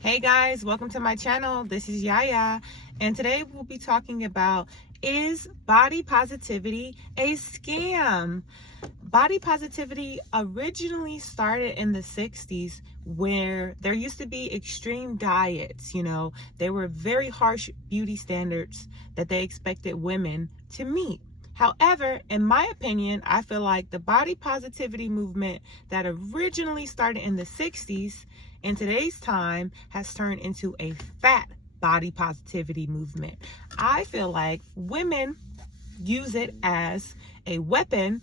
Hey guys, welcome to my channel. This is Yaya, and today we'll be talking about, is body positivity a scam? Body positivity originally started in the 60s, where there used to be extreme diets. There were very harsh beauty standards that they expected women to meet. However, in my opinion, I feel like the body positivity movement that originally started in the 60s in today's time has turned into a fat body positivity movement. I feel like women use it as a weapon,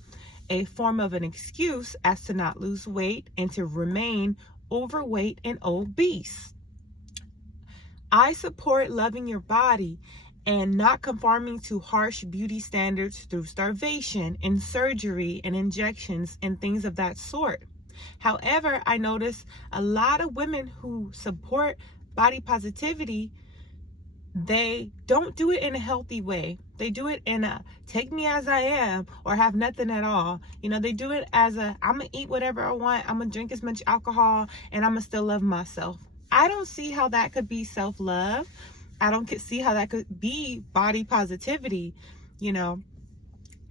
a form of an excuse as to not lose weight and to remain overweight and obese. I support loving your body and not conforming to harsh beauty standards through starvation and surgery and injections and things of that sort. However, I notice a lot of women who support body positivity, they don't do it in a healthy way. They do it in a take me as I am or have nothing at all. They do it as a I'm gonna eat whatever I want, I'm gonna drink as much alcohol, and I'm gonna still love myself. I don't see how that could be self-love. I don't see how that could be body positivity.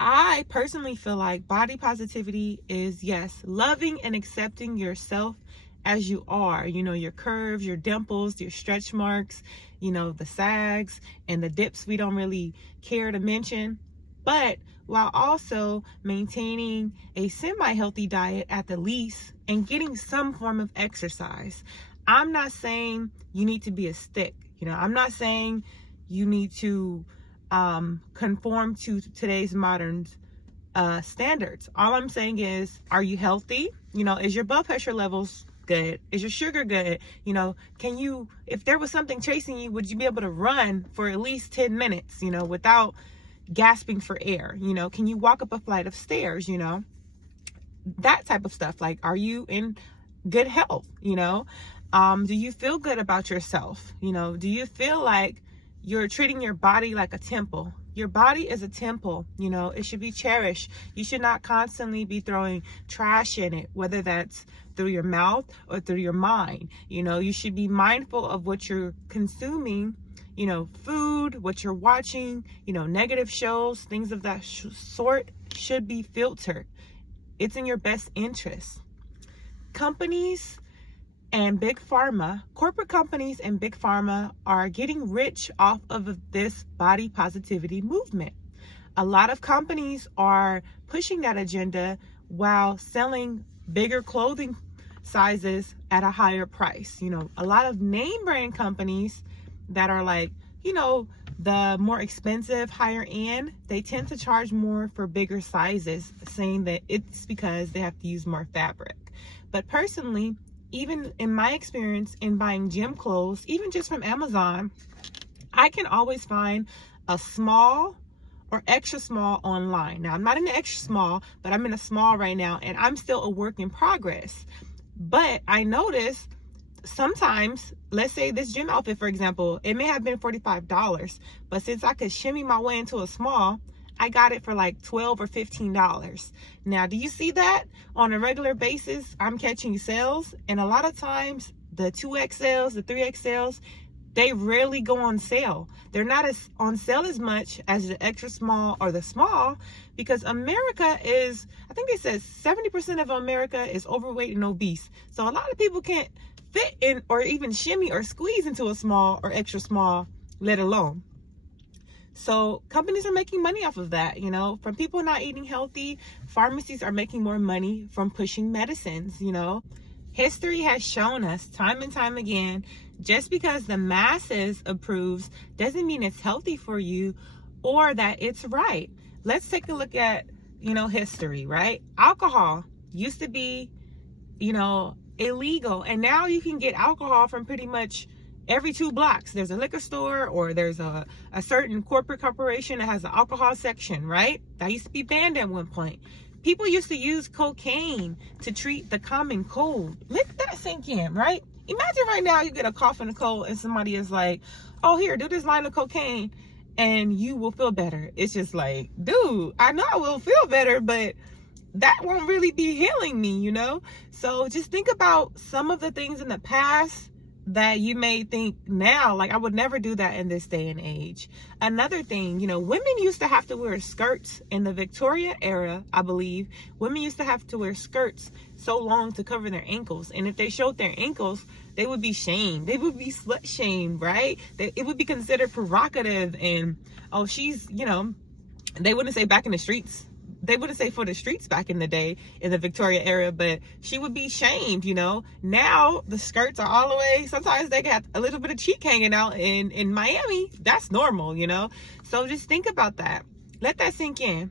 I personally feel like body positivity is, yes, loving and accepting yourself as you are. Your curves, your dimples, your stretch marks, the sags and the dips we don't really care to mention. But while also maintaining a semi-healthy diet at the least and getting some form of exercise. I'm not saying you need to be a stick. I'm not saying you need to conform to today's modern standards. All I'm saying is, are you healthy? Is your blood pressure levels good? Is your sugar good? Can you, if there was something chasing you, would you be able to run for at least 10 minutes, without gasping for air? Can you walk up a flight of stairs? That type of stuff. Like, are you in good health? Do you feel good about yourself? Do you feel like you're treating your body like a temple? Your body is a temple. It should be cherished. You should not constantly be throwing trash in it, whether that's through your mouth or through your mind. You should be mindful of what you're consuming, food, what you're watching, negative shows, things of that sort should be filtered. It's in your best interest. Companies and big pharma, corporate companies and big pharma are getting rich off of this body positivity movement. A lot of companies are pushing that agenda while selling bigger clothing sizes at a higher price. A lot of name brand companies that are like, the more expensive, higher end, they tend to charge more for bigger sizes, saying that it's because they have to use more fabric. But personally, even in my experience in buying gym clothes, even just from Amazon, I can always find a small or extra small online. Now, I'm not in the extra small, but I'm in a small right now, and I'm still a work in progress. But I notice sometimes, let's say this gym outfit, for example, it may have been $45, but since I could shimmy my way into a small, I got it for like $12 or $15. Now, do you see that? On a regular basis, I'm catching sales, and a lot of times the 2XLs, the 3XLs, they rarely go on sale. They're not as on sale as much as the extra small or the small, because America is, I think they said 70% of America is overweight and obese. So a lot of people can't fit in or even shimmy or squeeze into a small or extra small, let alone. So companies are making money off of that, from people not eating healthy. Pharmacies are making more money from pushing medicines. History has shown us time and time again, just because the masses approves doesn't mean it's healthy for you or that it's right. Let's take a look at, history, right? Alcohol used to be, illegal, and now you can get alcohol from pretty much every 2 blocks. There's a liquor store, or there's a certain corporation that has an alcohol section, right? That used to be banned at one point. People used to use cocaine to treat the common cold. Let that sink in, right? Imagine right now you get a cough and a cold and somebody is like, oh, here, do this line of cocaine and you will feel better. It's just like, dude, I know I will feel better, but that won't really be healing me, So just think about some of the things in the past that you may think now, like, I would never do that in this day and age. Another thing, you know, women used to have to wear skirts in the Victoria era, I believe. Women used to have to wear skirts so long to cover their ankles. And if they showed their ankles, they would be shamed. They would be slut shamed, right? It would be considered provocative. And, oh, she's, you know, they wouldn't say back in the streets. They wouldn't say for the streets back in the day in the Victoria era, but she would be shamed, you know. Now the skirts are all the way. Sometimes they got a little bit of cheek hanging out in Miami. That's normal, you know. So just think about that. Let that sink in.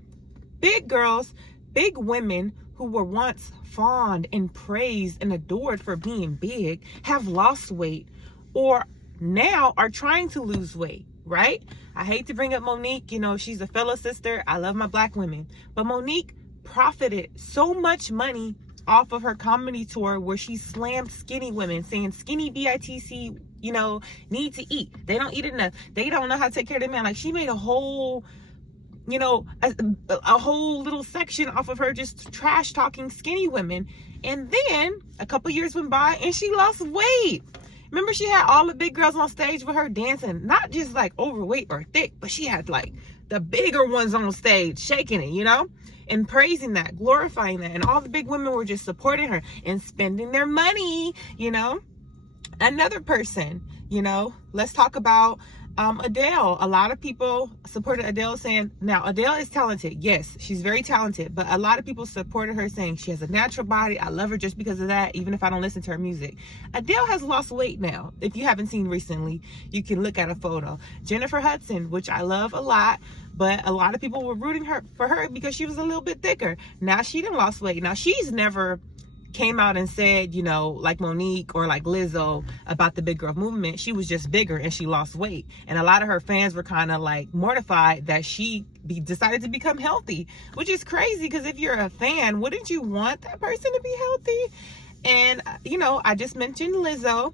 Big girls, big women who were once fawned and praised and adored for being big have lost weight or now are trying to lose weight, right? I hate to bring up Monique, you know, she's a fellow sister. I love my black women. But Monique profited so much money off of her comedy tour where she slammed skinny women, saying skinny BITC, you know, need to eat. They don't eat enough. They don't know how to take care of their man. Like, she made a whole, you know, a whole little section off of her just trash talking skinny women. And then a couple years went by and she lost weight. Remember, she had all the big girls on stage with her dancing, not just like overweight or thick, but she had like the bigger ones on stage shaking it, you know, and praising that, glorifying that. And all the big women were just supporting her and spending their money, you know. Another person, you know, let's talk about Adele. A lot of people supported Adele, saying, now Adele is talented. Yes, she's very talented, but a lot of people supported her saying she has a natural body. I love her just because of that, even if I don't listen to her music. Adele has lost weight now. If you haven't seen recently, you can look at a photo. Jennifer Hudson, which I love a lot, but a lot of people were rooting for her because she was a little bit thicker. Now she done lost weight. Now she's never came out and said, you know, like Monique or like Lizzo about the big girl movement. She was just bigger and she lost weight. And a lot of her fans were kind of like mortified that she decided to become healthy, which is crazy because if you're a fan, wouldn't you want that person to be healthy? And, you know, I just mentioned Lizzo.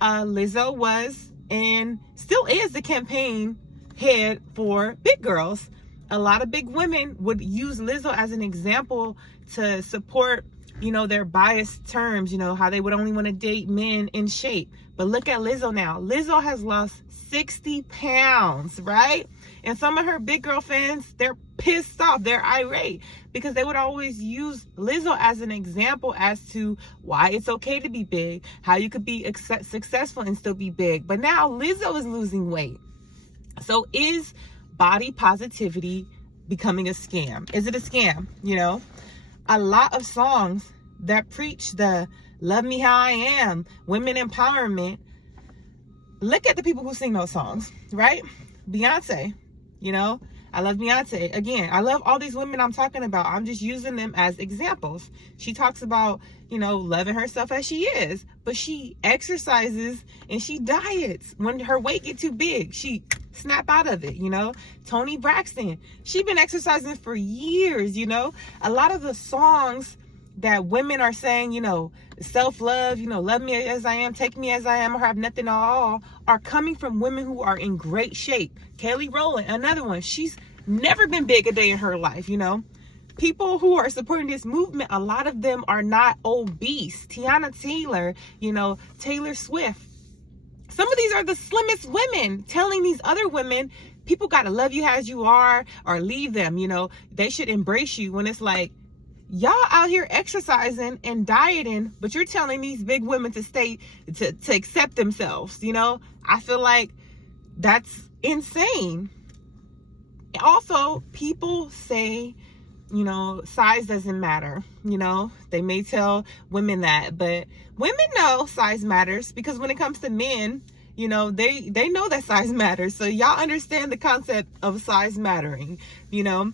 Lizzo was and still is the campaign head for big girls. A lot of big women would use Lizzo as an example to support, you know, their biased terms, you know, how they would only want to date men in shape. But look at Lizzo now. Lizzo has lost 60 pounds, right? And some of her big girl fans, they're pissed off. They're irate because they would always use Lizzo as an example as to why it's okay to be big, how you could be successful and still be big. But now Lizzo is losing weight. So is body positivity becoming a scam? Is it a scam? You know, a lot of songs that preach the love me how I am, women empowerment. Look at the people who sing those songs, right? Beyonce, you know, I love Beyonce. Again, I love all these women I'm talking about. I'm just using them as examples. She talks about, you know, loving herself as she is, but she exercises and she diets. When her weight get too big, she snap out of it, you know. Toni Braxton, she been exercising for years, you know. A lot of the songs that women are saying, you know, self-love, you know, love me as I am, take me as I am, or have nothing at all, are coming from women who are in great shape. Kelly Rowland, another one, she's never been big a day in her life, you know. People who are supporting this movement, a lot of them are not obese. Tiana Taylor, you know, Taylor Swift. Some of these are the slimmest women telling these other women, people got to love you as you are or leave them, you know, they should embrace you, when it's like, y'all out here exercising and dieting, but you're telling these big women to stay, to accept themselves, you know. I feel like that's insane. Also, people say, you know, size doesn't matter. You know, they may tell women that, but women know size matters because when it comes to men, you know, they know that size matters. So y'all understand the concept of size mattering, you know.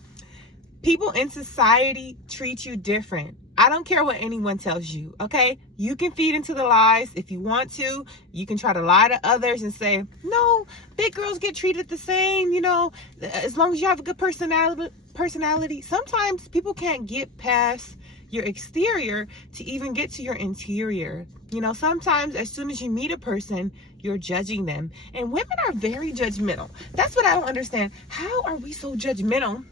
People in society treat you different. I don't care what anyone tells you, okay? You can feed into the lies if you want to. You can try to lie to others and say, no, big girls get treated the same, you know, as long as you have a good personality. Sometimes people can't get past your exterior to even get to your interior. You know, sometimes as soon as you meet a person, you're judging them. And women are very judgmental. That's what I don't understand. How are we so judgmental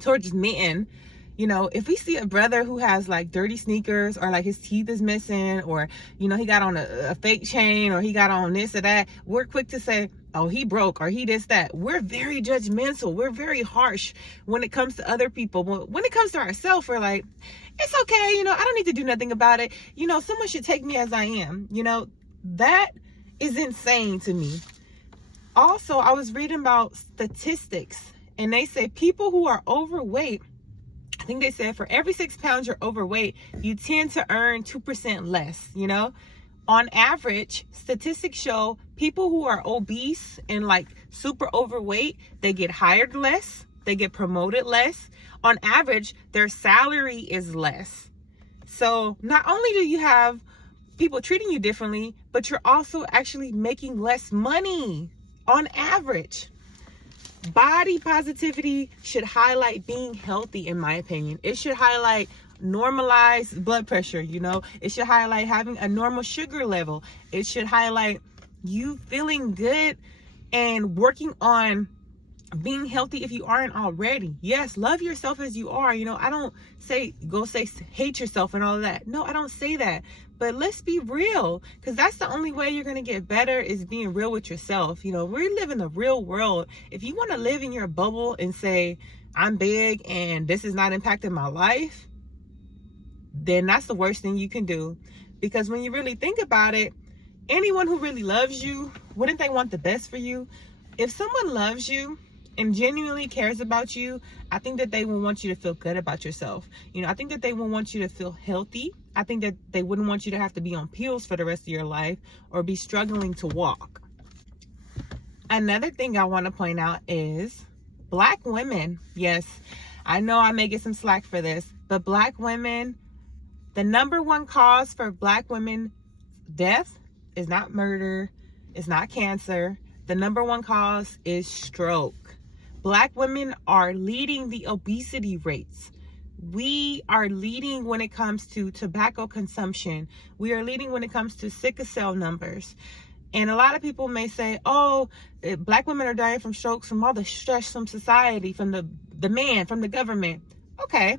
towards men? You know, if we see a brother who has like dirty sneakers, or like his teeth is missing, or, you know, he got on a fake chain, or he got on this or that, we're quick to say, oh, he broke, or he this, that. We're very judgmental. We're very harsh when it comes to other people. When it comes to ourselves, we're like, it's okay. You know, I don't need to do nothing about it. You know, someone should take me as I am. You know, that is insane to me. Also, I was reading about statistics, and they say people who are overweight, I think they said for every 6 pounds you're overweight, you tend to earn 2% less, you know? On average, statistics show people who are obese and like super overweight, they get hired less, they get promoted less. On average, their salary is less. So not only do you have people treating you differently, but you're also actually making less money on average. Body positivity should highlight being healthy, in my opinion. It should highlight normalized blood pressure, you know. It should highlight having a normal sugar level. It should highlight you feeling good and working on being healthy if you aren't already. Yes, love yourself as you are. You know, I don't say hate yourself and all of that. No, I don't say that. But let's be real, because that's the only way you're going to get better, is being real with yourself. You know, we live in the real world. If you want to live in your bubble and say, I'm big and this is not impacting my life, then that's the worst thing you can do. Because when you really think about it, anyone who really loves you, wouldn't they want the best for you? If someone loves you and genuinely cares about you, I think that they will want you to feel good about yourself. You know, I think that they will want you to feel healthy. I think that they wouldn't want you to have to be on pills for the rest of your life or be struggling to walk. Another thing I want to point out is Black women. Yes, I know I may get some slack for this, but Black women, the number one cause for Black women death is not murder, it's not cancer. The number one cause is stroke. Black women are leading the obesity rates. We are leading when it comes to tobacco consumption. We are leading when it comes to sickle cell numbers. And a lot of people may say, oh, Black women are dying from strokes from all the stress from society, from the man, from the government. Okay,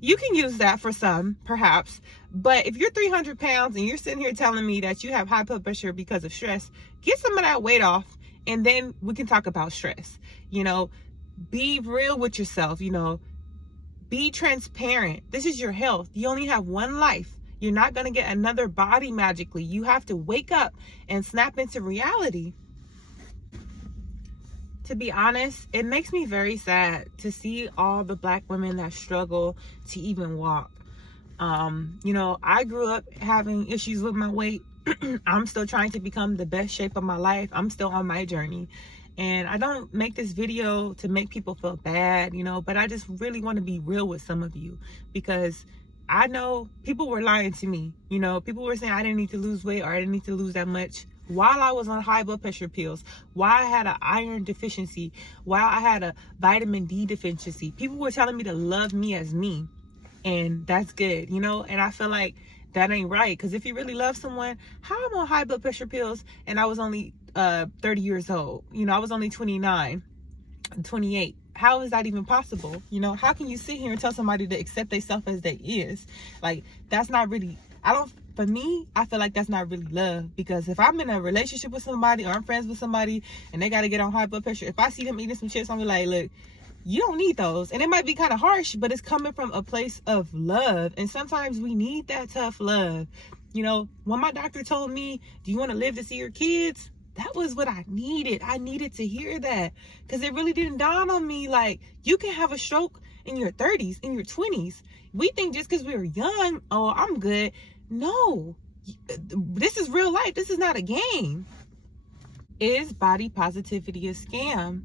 you can use that for some, perhaps. But if you're 300 pounds and you're sitting here telling me that you have high blood pressure because of stress, get some of that weight off, and then we can talk about stress. You know, be real with yourself, you know. Be transparent. This is your health. You only have one life. You're not going to get another body magically. You have to wake up and snap into reality. To be honest, it makes me very sad to see all the Black women that struggle to even walk. You know, I grew up having issues with my weight. I'm still trying to become the best shape of my life. I'm still on my journey. And I don't make this video to make people feel bad, you know, but I just really want to be real with some of you, because I know people were lying to me. You know, people were saying I didn't need to lose weight, or I didn't need to lose that much while I was on high blood pressure pills, while I had an iron deficiency, while I had a vitamin D deficiency. People were telling me to love me as me, and that's good, you know. And I feel like that ain't right, because if you really love someone, how I'm on high blood pressure pills and I was only 30 years old, you know, I was only 29, 28. How is that even possible? You know, how can you sit here and tell somebody to accept themselves as they is? Like, that's not really, for me, I feel like that's not really love. Because if I'm in a relationship with somebody, or I'm friends with somebody and they got to get on high blood pressure, if I see them eating some chips, I'm like, look, you don't need those. And it might be kind of harsh, but it's coming from a place of love. And sometimes we need that tough love. You know, when my doctor told me, do you want to live to see your kids? That was what I needed. I needed to hear that, because it really didn't dawn on me. Like, you can have a stroke in your 30s, in your 20s. We think just because we're young, oh, I'm good. No, this is real life. This is not a game. Is body positivity a scam?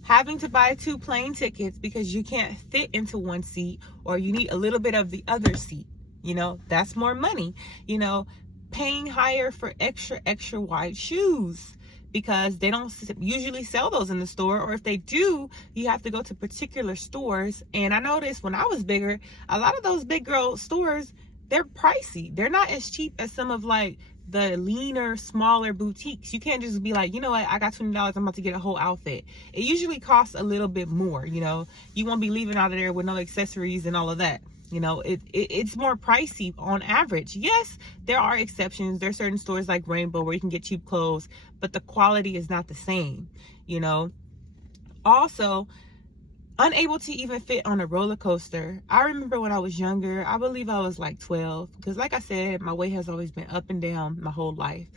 Having to buy 2 plane tickets because you can't fit into one seat, or you need a little bit of the other seat, you know, that's more money. You know, paying higher for extra wide shoes, because they don't usually sell those in the store, or if they do, you have to go to particular stores. And I noticed when I was bigger, a lot of those big girl stores, they're pricey. They're not as cheap as some of like the leaner, smaller boutiques. You can't just be like, you know what, I got $20, I'm about to get a whole outfit. It usually costs a little bit more, you know. You won't be leaving out of there with no accessories and all of that. You know, it's more pricey on average. Yes, there are exceptions. There are certain stores like Rainbow where you can get cheap clothes, but the quality is not the same, you know. Also, unable to even fit on a roller coaster. I remember when I was younger, I believe I was like 12, because like I said, my weight has always been up and down my whole life.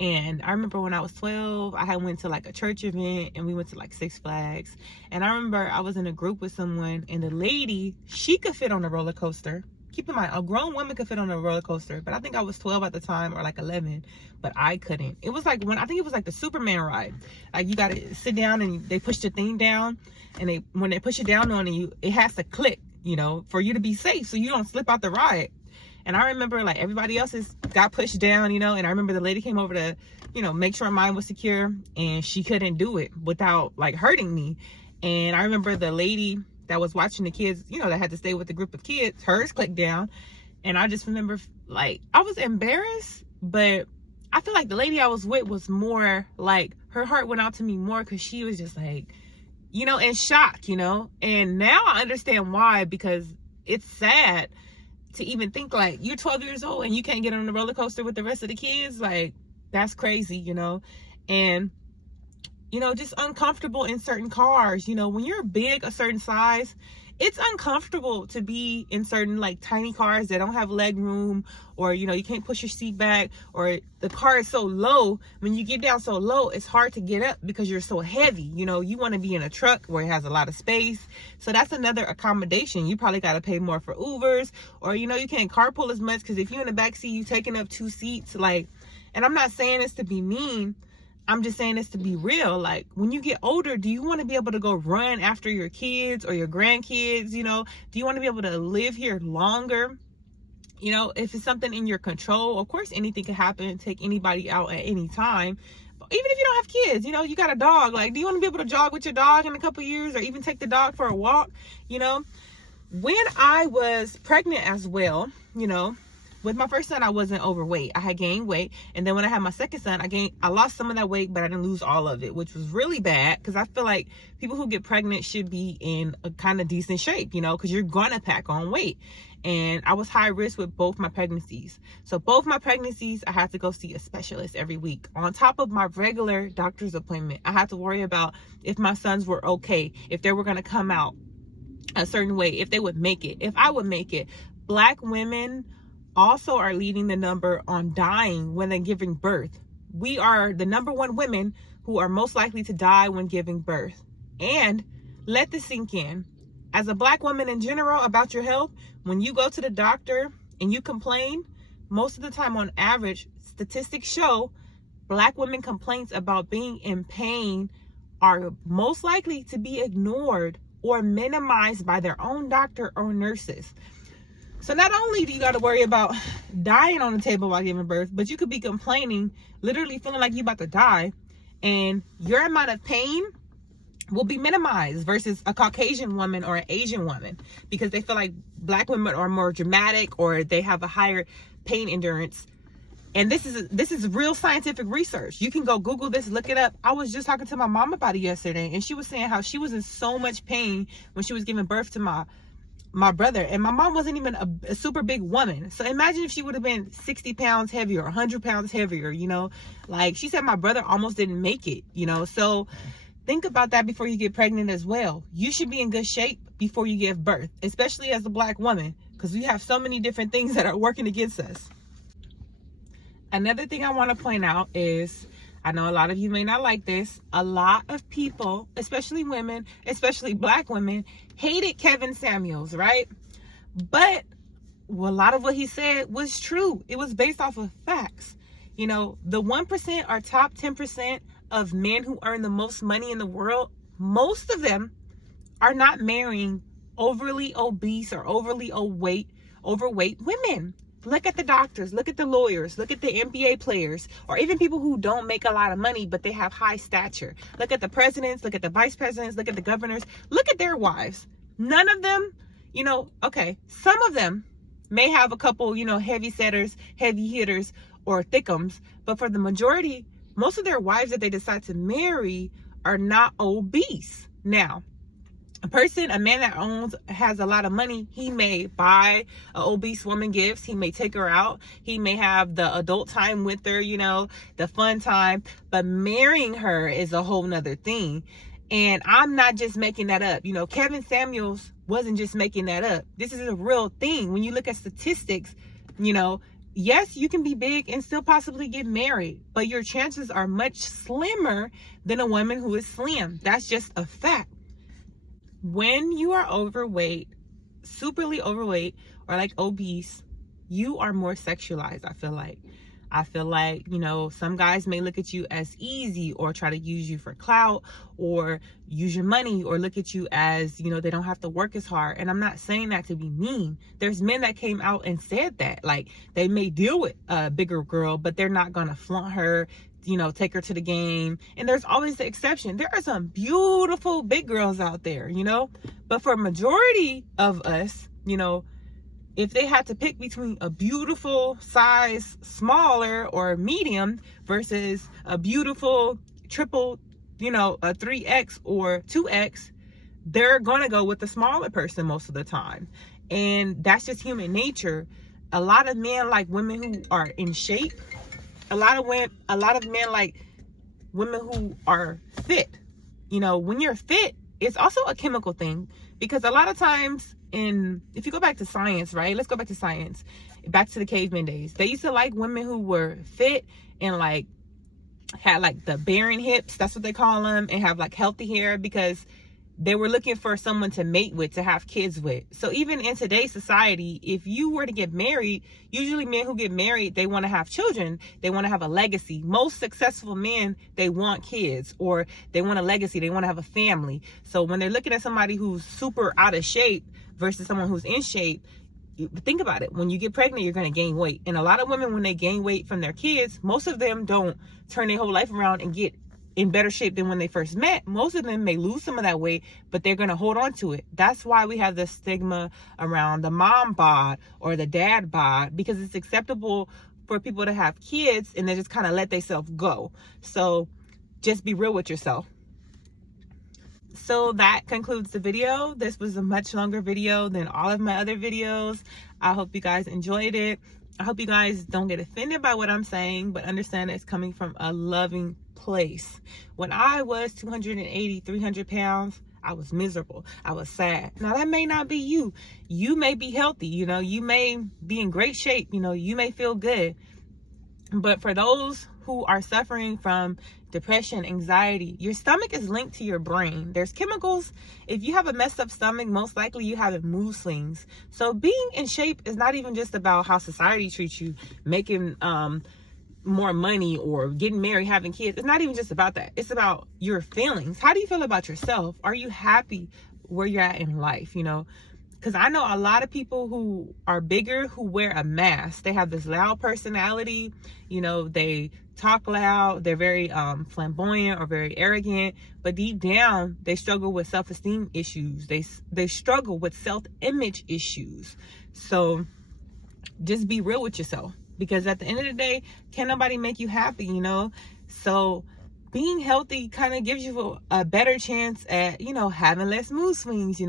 And I remember when I was 12, I had went to like a church event, and we went to like Six Flags. And I remember I was in a group with someone, and the lady, she could fit on a roller coaster. Keep in mind, a grown woman could fit on a roller coaster, but I think I was 12 at the time, or like 11, but I couldn't. It was like I think it was like the Superman ride. Like you gotta sit down and they push the thing down, and when they push it down on you, it has to click, you know, for you to be safe so you don't slip out the ride. And I remember like everybody else's got pushed down, you know, and I remember the lady came over to, you know, make sure mine was secure, and she couldn't do it without like hurting me. And I remember the lady that was watching the kids, you know, that had to stay with the group of kids, hers clicked down. And I just remember like I was embarrassed, but I feel like the lady I was with was more like, her heart went out to me more, because she was just like, you know, in shock, you know. And now I understand why, because it's sad to even think like you're 12 years old and you can't get on the roller coaster with the rest of the kids. Like, that's crazy, you know. And, you know, just uncomfortable in certain cars. You know, when you're big, a certain size, it's uncomfortable to be in certain like tiny cars that don't have leg room, or, you know, you can't push your seat back, or the car is so low. When you get down so low, it's hard to get up because you're so heavy. You know, you want to be in a truck where it has a lot of space. So that's another accommodation. You probably got to pay more for Ubers, or, you know, you can't carpool as much, because if you're in the back seat, you taking up 2 seats. Like, and I'm not saying this to be mean, I'm just saying this to be real. Like, when you get older, do you want to be able to go run after your kids or your grandkids? You know, do you want to be able to live here longer? You know, if it's something in your control, of course, anything can happen, take anybody out at any time. But even if you don't have kids, you know, you got a dog. Like, do you want to be able to jog with your dog in a couple of years, or even take the dog for a walk? You know, when I was pregnant as well, you know, with my first son, I wasn't overweight. I had gained weight. And then when I had my second son, I lost some of that weight, but I didn't lose all of it, which was really bad, because I feel like people who get pregnant should be in a kind of decent shape, you know, because you're going to pack on weight. And I was high risk with both my pregnancies. So both my pregnancies, I had to go see a specialist every week. On top of my regular doctor's appointment, I had to worry about if my sons were okay, if they were going to come out a certain way, if they would make it, if I would make it. Black women also are leading the number on dying when they're giving birth. We are the number one women who are most likely to die when giving birth. And let this sink in. As a black woman in general about your health, when you go to the doctor and you complain, most of the time on average, statistics show black women complaints about being in pain are most likely to be ignored or minimized by their own doctor or nurses. So not only do you got to worry about dying on the table while giving birth, but you could be complaining, literally feeling like you're about to die, and your amount of pain will be minimized versus a Caucasian woman or an Asian woman, because they feel like black women are more dramatic, or they have a higher pain endurance. And this is real scientific research. You can go Google this, look it up. I was just talking to my mom about it yesterday, and she was saying how she was in so much pain when she was giving birth to my brother, and my mom wasn't even a super big woman. So imagine if she would have been 60 pounds heavier, 100 pounds heavier, you know. Like, she said my brother almost didn't make it, you know. So think about that before you get pregnant as well. You should be in good shape before you give birth, especially as a black woman, because we have so many different things that are working against us. Another thing I want to point out is, I know a lot of you may not like this, a lot of people, especially women, especially black women, hated Kevin Samuels, right? But a lot of what he said was true. It was based off of facts. You know, the 1% or top 10% of men who earn the most money in the world, most of them are not marrying overly obese or overly overweight women. Look at the doctors, look at the lawyers, look at the NBA players, or even people who don't make a lot of money, but they have high stature. Look at the presidents, look at the vice presidents, look at the governors, look at their wives. None of them, you know, okay, some of them may have a couple, you know, heavy setters, heavy hitters, or thickums, but for the majority, most of their wives that they decide to marry are not obese. Now, a man that has a lot of money, he may buy an obese woman gifts. He may take her out. He may have the adult time with her, the fun time. But marrying her is a whole nother thing. And I'm not just making that up. Kevin Samuels wasn't just making that up. This is a real thing. When you look at statistics, yes, you can be big and still possibly get married, but your chances are much slimmer than a woman who is slim. That's just a fact. When you are overweight, superly overweight, or like obese, you are more sexualized, I feel like. Some guys may look at you as easy or try to use you for clout or use your money or look at you as, they don't have to work as hard. And I'm not saying that to be mean. There's men that came out and said that. Like, they may deal with a bigger girl, but they're not going to flaunt her, take her to the game. And there's always the exception. There are some beautiful big girls out there, but for a majority of us, if they had to pick between a beautiful size smaller or medium versus a beautiful triple, a 3X or 2X, they're going to go with the smaller person most of the time. And that's just human nature. A lot of men like women who are in shape. A lot of men like women who are fit. When you're fit, it's also a chemical thing, because a lot of times if you go back to science, right? Let's go back to science, back to the caveman days. They used to like women who were fit and had the bearing hips, that's what they call them, and have healthy hair, because they were looking for someone to mate with, to have kids with. So even in today's society, if you were to get married, usually men who get married, they want to have children. They want to have a legacy. Most successful men, they want kids, or they want a legacy. They want to have a family. So when they're looking at somebody who's super out of shape versus someone who's in shape, think about it. When you get pregnant, you're going to gain weight. And a lot of women, when they gain weight from their kids, most of them don't turn their whole life around and get in better shape than when they first met. Most of them may lose some of that weight, but they're going to hold on to it. That's why we have this stigma around the mom bod or the dad bod, because it's acceptable for people to have kids and they just kind of let themselves go. So just be real with yourself. So that concludes the video. This was a much longer video than all of my other videos. I hope you guys enjoyed it. I hope you guys don't get offended by what I'm saying, but understand that it's coming from a loving place. When I was 280, 300 pounds, I was miserable. I was sad. Now, that may not be you. You may be healthy. You may be in great shape. You may feel good. But for those who are suffering from depression, anxiety, your stomach is linked to your brain. There's chemicals. If you have a messed up stomach, most likely you have mood swings. So being in shape is not even just about how society treats you, making more money or getting married, having kids. It's not even just about that. It's about your feelings. How do you feel about yourself? Are you happy where you're at in life? Because I know a lot of people who are bigger who wear a mask. They have this loud personality. They talk loud. They're very flamboyant or very arrogant. But deep down, they struggle with self-esteem issues. They struggle with self-image issues. So just be real with yourself. Because at the end of the day, can't nobody make you happy, So being healthy kind of gives you a better chance at, having less mood swings,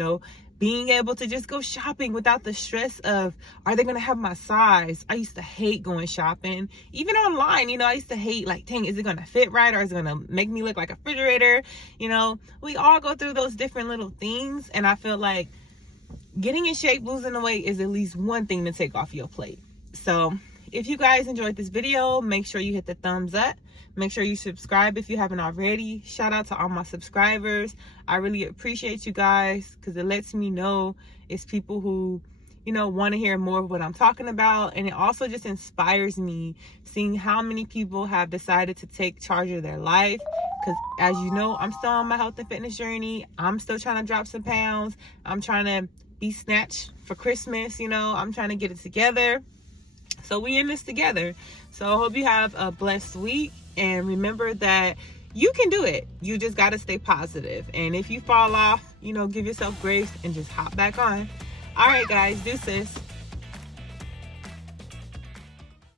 being able to just go shopping without the stress of, are they going to have my size? I used to hate going shopping. Even online, I used to hate, dang, is it going to fit right? Or is it going to make me look like a refrigerator? We all go through those different little things. And I feel like getting in shape, losing the weight is at least one thing to take off your plate. So if you guys enjoyed this video, make sure you hit the thumbs up. Make sure you subscribe if you haven't already. Shout out to all my subscribers. I really appreciate you guys, because it lets me know it's people who, want to hear more of what I'm talking about. And it also just inspires me seeing how many people have decided to take charge of their life. Because as you know, I'm still on my health and fitness journey. I'm still trying to drop some pounds. I'm trying to be snatched for Christmas. I'm trying to get it together. So we in this together. So I hope you have a blessed week. And remember that you can do it. You just got to stay positive. And if you fall off, give yourself grace and just hop back on. All right, guys, deuces.